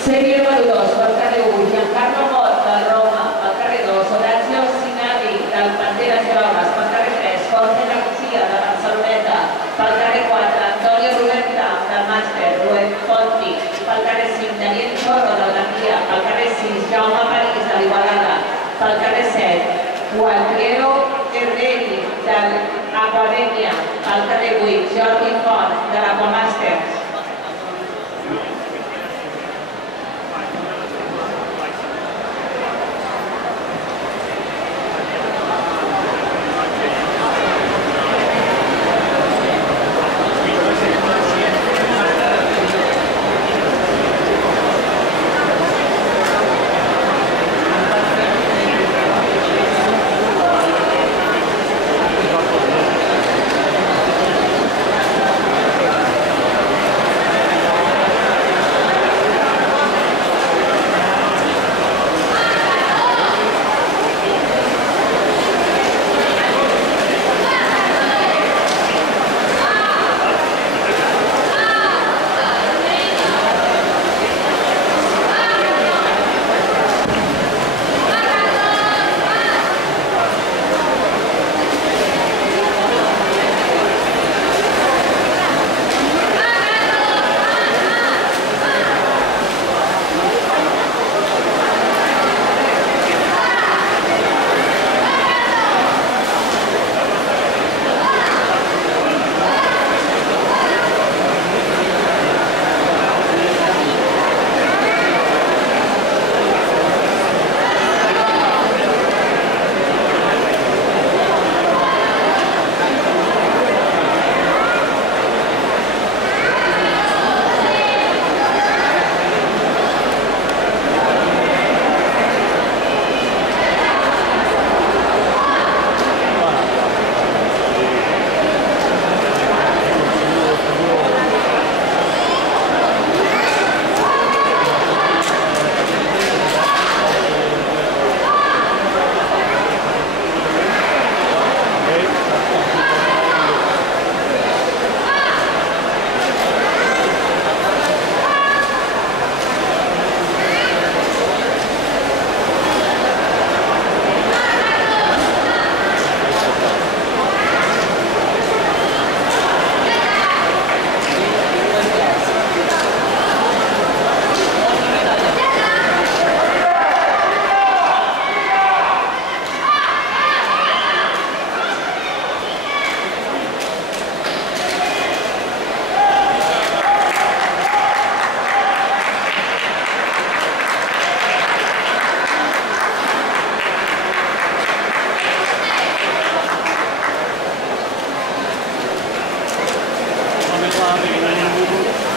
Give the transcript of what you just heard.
Sèrie número 2, pel carrer 1, Giancarlo Mott, del Roma, pel carrer 2, Horacio Sinadi, del Banderes Grogues, pel carrer 3, Jorge García, de Barceloneta, pel carrer 4, Antonio Rubenta, del Màster, Rubén Fonti, pel carrer 5, Daniel Chorro, del Gandia, pel carrer 6, Jaume París, de l'Igualada, pel carrer 7, Gualtiero Herreri, de l'Aquadèmia, pel carrer 8, Jordi Font, de l'Aquamàsters. Vamos lá,